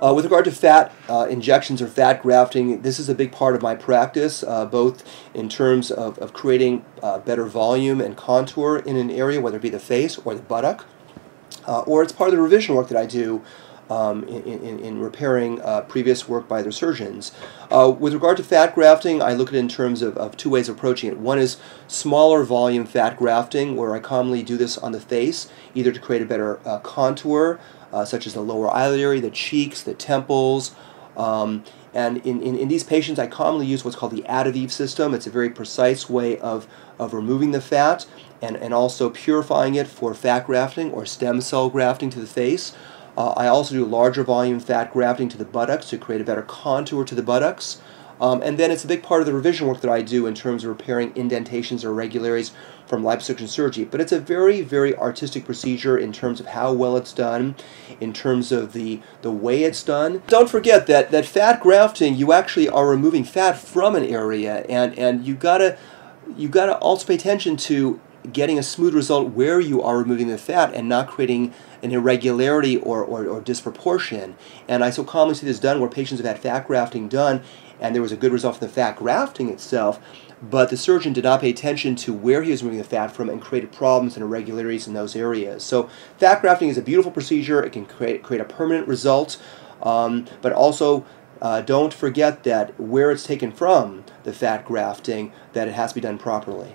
With regard to fat injections or fat grafting, this is a big part of my practice, both in terms of creating better volume and contour in an area, whether it be the face or the buttock, or it's part of the revision work that I do in repairing previous work by the surgeons. With regard to fat grafting, I look at it in terms of two ways of approaching it. One is smaller volume fat grafting, where I commonly do this on the face, either to create a better contour, such as the lower eyelid area, the cheeks, the temples. And in these patients, I commonly use what's called the additive system. It's a very precise way of removing the fat and also purifying it for fat grafting or stem cell grafting to the face. I also do larger volume fat grafting to the buttocks to create a better contour to the buttocks. And then it's a big part of the revision work that I do in terms of repairing indentations or irregularities from liposuction surgery. But it's a very, very artistic procedure in terms of how well it's done, in terms of the way it's done. Don't forget that fat grafting, you actually are removing fat from an area, and you gotta also pay attention to getting a smooth result where you are removing the fat and not creating an irregularity or disproportion. And I so commonly see this done where patients have had fat grafting done and there was a good result from the fat grafting itself, but the surgeon did not pay attention to where he was removing the fat from and created problems and irregularities in those areas. So fat grafting is a beautiful procedure. It can create a permanent result, but also don't forget that where it's taken from, the fat grafting, that it has to be done properly.